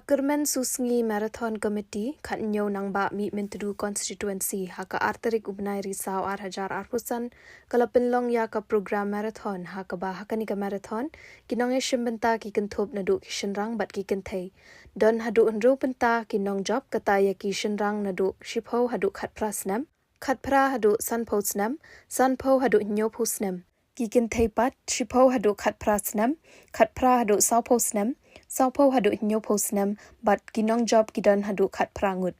K.Susngi Marathon Committee Khatnyo Nangbah Mihmyntdu Constituency haka arterik ubnai risau hajar arhusan kala Pynlong ya ka program marathon haka ba hakani ka marathon kinong shimbenta ki kenthop nadu ki shinrang bat ki kenthei don hadu unro penta kinong job kata ya ki shinrang nadu shipho hadu khatprasnam khatpra hadu sanposnam sanpo hadu nyopusnam ki kenthei pat shipho hadu khatprasnam khatpra hadu sauposnam Saupo hadu nyopusnam bat kinong job kidon hadu khat prangut.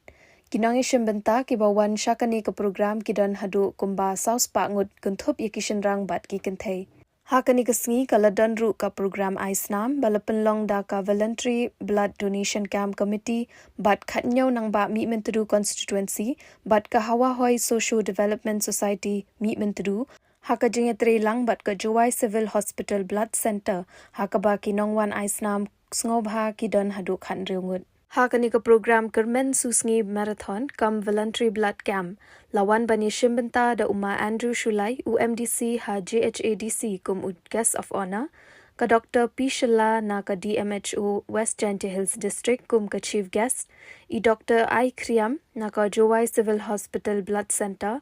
Kinong ishim benta kibawan syakani ke program kidon hadu kumba saus pangut kuntup yakishin rang bat ki kenthei. Hakani K.Susngi kaladon ru ka program aisnam bala Pynlong da ka voluntary blood donation camp committee bat khatnyo Nangbah Mihmyntdu Constituency bat ka hawa hoi social development society Mihmyntdu haka jingetre lang bat ka Juwai Civil Hospital Blood Center haka ba kinong wan aisnam Nangbah kidon hadu khan reungut. Hakani ka program K.Susngi Marathon kam voluntary blood camp lawan bani shimbenta da Uma Andrew Shulai MDC ha JHADC kum guest of honor ka Dr. P. Shilla na ka DMHO West Gentle Hills District kum ka chief guest I Dr. I. Kriam na ka Juwai Civil Hospital Blood Center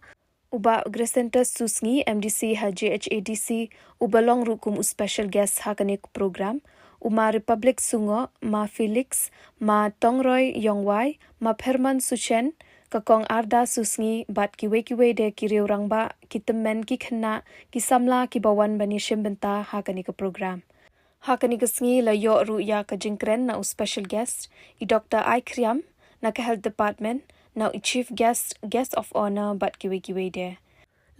uba K.Susngi MDC ha JHADC ubalong rukum special guest hakani program Uma Republic Sungo, Ma Felix, Ma Tongroy Yongwai, Ma Perman Suchen, Kakong Arda Susngi, Bat Kiwe de Kiriu Rangba, Kitemen Kikna, Kisamla Kibawan Bani Shimbenta, Hakani ka program. Hakani K.Susngi la yo ru ya ka jingkren na special guest, I Dr. I. Kriam, na ka health department, na I chief guest of honor Bat Kiwe de.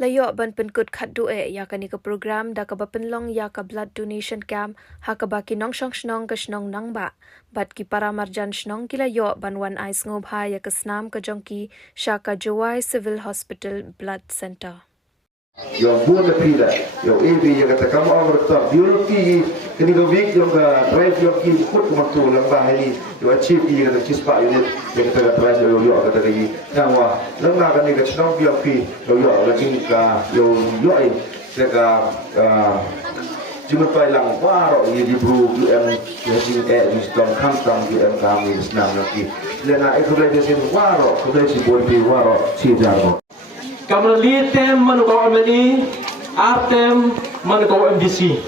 Layo ban penkut khat ya kani ka program da ka ba Pynlong ya ka blood donation camp ha ka ba kinong shnong ka shnong Nangbah bat ki para marjan shnong kila yo ban wan ais ngobha ya ka snam ka jongki sha ka Juwai Civil Hospital Blood Center. Yung buwan na pila, yung AB, yung katakamo ang rektor, yung kinigawik, yung drive, yung kikut kumagtulang bahay ni, yung achieve, yung katakispa unit, yung katag-drive, yung katag-i, nangwa, lang nga ka ni kachinong VPP, yung yung jumpa lang waro di bro UM yung yung stong kantang UM kami senang lagi lena ekoblesin waro koblesin boleh waro si jarmo Kamali tem manukau MDC, artem manukau MDC.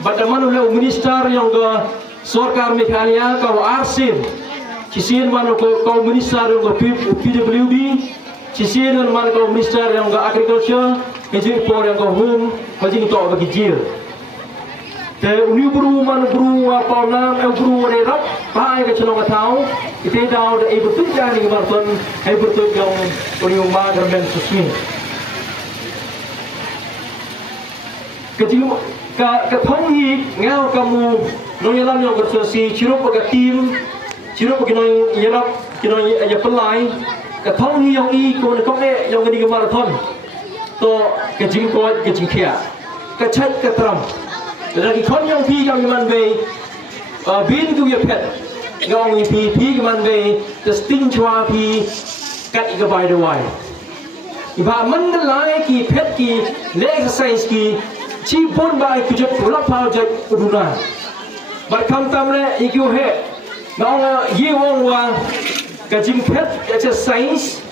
Pada manukau minister yang ke sorkar mekania kau arsin, cisin manukau minister yang ke PWD, cisin manukau minister yang ke agriculture, kejipur yang ke home, kajing tok bagi jil. Te uni buru buru apa nam buru rerap, bahaya ke celong atau kita dah ada ibu tujuan ni kemarin, ibu tujuan uni umat K.Susngi. Kecil ketong hi ngau kamu nonyalam yang bersesi cirup bagi tim, cirup bagi nonyalam kinoi aja pelai, ketong hi yang i kau yang ni kemarin, to kecil kuat kecil kia, kecil ketram. Lagi kon yang pi yang man be bin tu ya pet ngong pi man be the sting chua pi kat ga bai de wai iba man lai ki pet ki le exercise ki chi pon bai ku je pula pau je uduna bar kam tam le ikyu he ngong ye wong wa ka jing pet exercise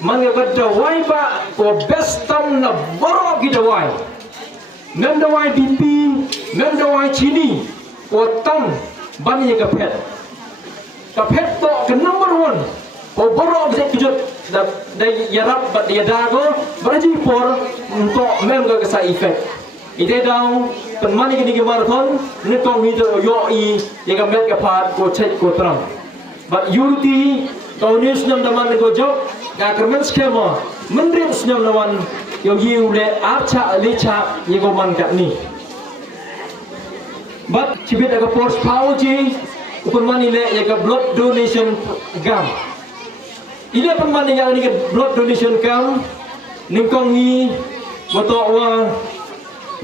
man ga da wai ba ko best tam na boro gi de wai Nandawai pipi, nandawai cini, otang bani kapet. Kapet to ke number one. O borok bisa kejut dari yarap bat dia dago, beraji por untuk memang ke side effect. Ide daun penmani kini marathon, ni kong hidup yo I, yang kamet kapat ko cek ko terang. But unity, kau ni senam daman ko job, dah kermen skema, mendrim senam daman. Yang yiu le arca lecha yang man kat ni. But cibit agak force power je, upun mani le yang blood donation gam. Ini upun mani yang ni blood donation gam, ningkong ni betul wa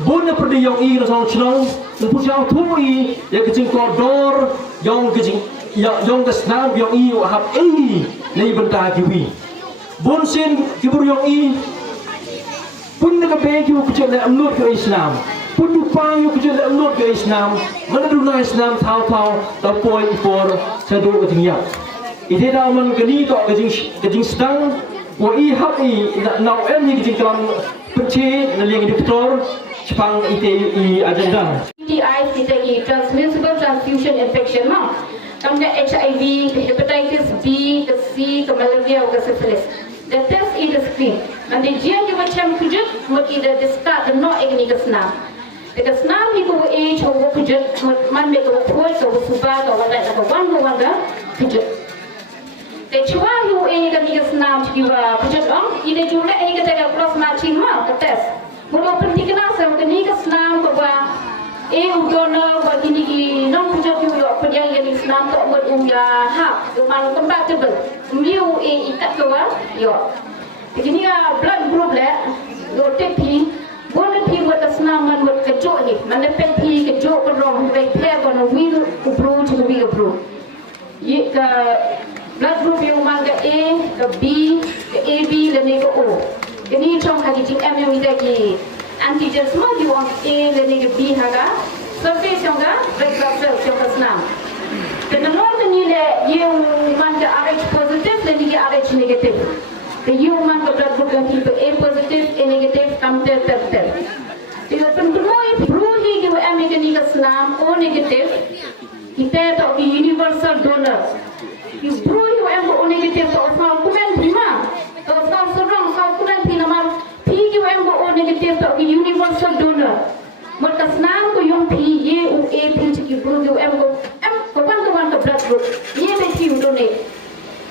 bonda perdi yang I rasang chnong, upun yang tu I yang kecing koridor, yang kecing yang kesnam yang I hab ni bentah kiwi. Bon sen kibur yang I pun nak pergi ke jalan amnur ke Islam. Putu pang yung kerja dalam lot ke Islam, mana dunia Islam tahu-tahu tapoi por sadu ketinggian. Ide dah man kini tak kejing sedang, wai hak i nak em ni kejing kelam peci naliang diktor, cepang ite i agenda. TI kita i transmissible transfusion infection mah. Kamnya HIV, hepatitis B, ke C, ke malaria, ke syphilis. The test is the screen. Nanti dia juga macam kejut, mungkin dah start the no ini ke senam. Dekat senam ni kau coba kejut, man mereka kuat, kau subah, kau wanda kejut. Cuma hiu ini kan ni ke senam juga kejut orang. Ini juga ini kita cross matching mah ke test. Mula penting kenal sama ni ke senam bawa udona buat ini nong kejut juga penjang yang senam tak buat hak, rumah compatible. Miu ikat kawan, yo. Begini blood group le, do tepi. Boleh pi buat kesenaman buat kejut ni. Mana pi kejut kerong baik pair kono wheel ubru to wheel ubru. Ye ke blood group yang mana ke A, ke B, ke AB dan ke O. Ini trong kaki jing M yang kita ki antigen semua di orang A dan ke B haga. Surface yang ga red blood cells yang kesenam. Dan non ni le yang mana RH positif dan ke RH negatif. The human blood group yang kita A positif, A negatif, kamter terter. Jika pendengar beruhi kita Amerika ni Islam O negatif, kita tak universal donor. You beruhi yang O negatif tak usah kumen prima, tak usah serang, tak kumen prima mal. Pi yang O negatif tak universal donor. Mereka Islam ko yung P, Y, U, A, P ciki beruhi yang kawan-kawan blood group, ye beti donate.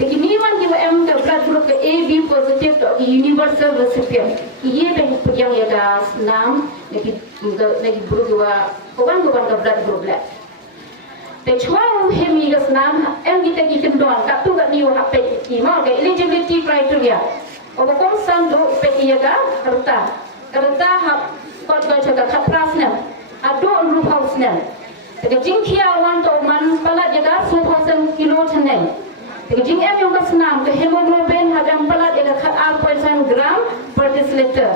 Jadi ni man kita blood group ke A, B positif tu universal recipient. Ia bagi yang ada senam, lagi guru dua kawan-kawan ke blood group lah. Tecuali hemi ke senam, kita kendor. Katu kat ni wah pet mau ke eligibility criteria. Kalau konsen tu pet ia ke kereta hak kot baca ke kaprasnya, ado group house-nya. Jadi jingkia wan tu man palat jaga 2,000 kilo tanah. Jing em yung kesenam ke hemoglobin hadang pelat yang kat 0.7 gram per deciliter.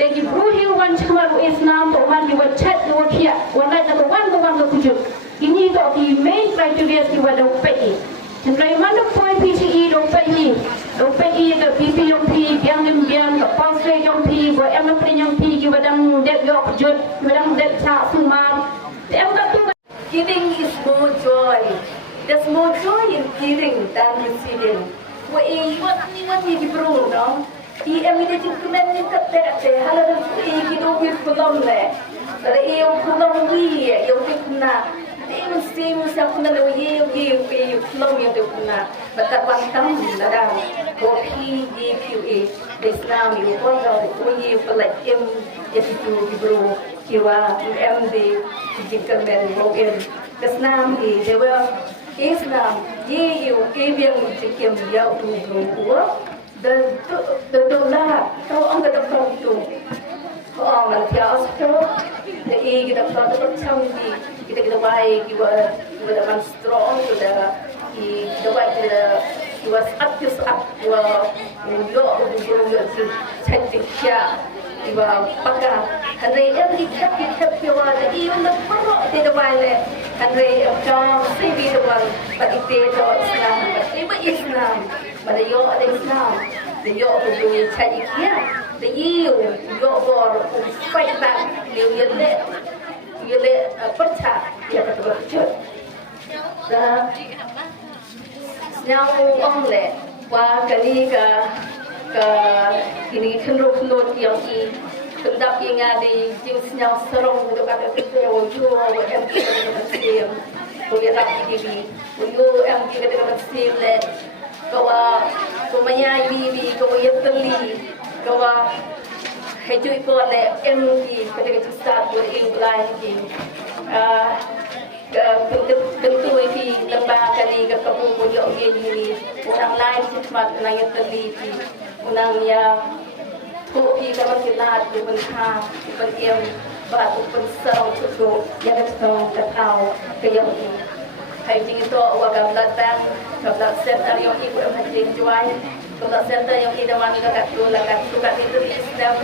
Jadi beruhi wan cakap Islam tu man dibuat chat dua kia, wan lain nak wan ke kujuk. Ini tu di main criteria kita dapat ini. Jadi mana point PCE dapat ini, ke PP yang P, biang ke pulse rate yang P, buat em yang P kita dang dep yok kujut, kita dang dep cak sumar. Em kata giving is more joy. There's more joy in giving than receiving. What you bro, no? Di emide cikumen ni kete halau kita ubi pulang le. Kalau ia pulang ni, ia ubi puna. Dia mesti kuna le ia pulang ia ubi puna. Betapa tam dah. Kopi GQA Islam ia pulang ia pelak jadi tu bro. Kiwa MD cikumen mungkin Islam ni dewa. Islam, ye you yang cikim dia untuk dan lah kau angkat dapat tu, kau angkat dia asal, jadi kita dapat macam ni, kita baik, kita dapat strong, kita baik kita aktif, kita cantik kita pakai, hari ini kita jadi untuk perlu tidak baik. Hari jam sini tuan, bagi kita Islam, pada ada Islam, yo tu cari kia, yo bor fight back, yo percaya dia terus. Dah, yang orang le, wah kali ke ini kendor yang ini. Kendap yang ada jauh senyap serong untuk ada kita wujud yang kita masih boleh rapi diri, wujud yang kita masih le, kau menyai bibi, kau yeteli, kau hijau ikut le, MD ketika start berilmu lagi, tentu ini lembah kali ke kamu punya orang ini, orang lain cepat orang yeteli, orang yang Kopi kalau kita di bentang, di bentiam, batu pensau tu, yang kita tahu kaya ini. Hai itu wakam datang, kalau center yang ikut macam jual, kalau center yang kita mana kat tu, kat itu Islam.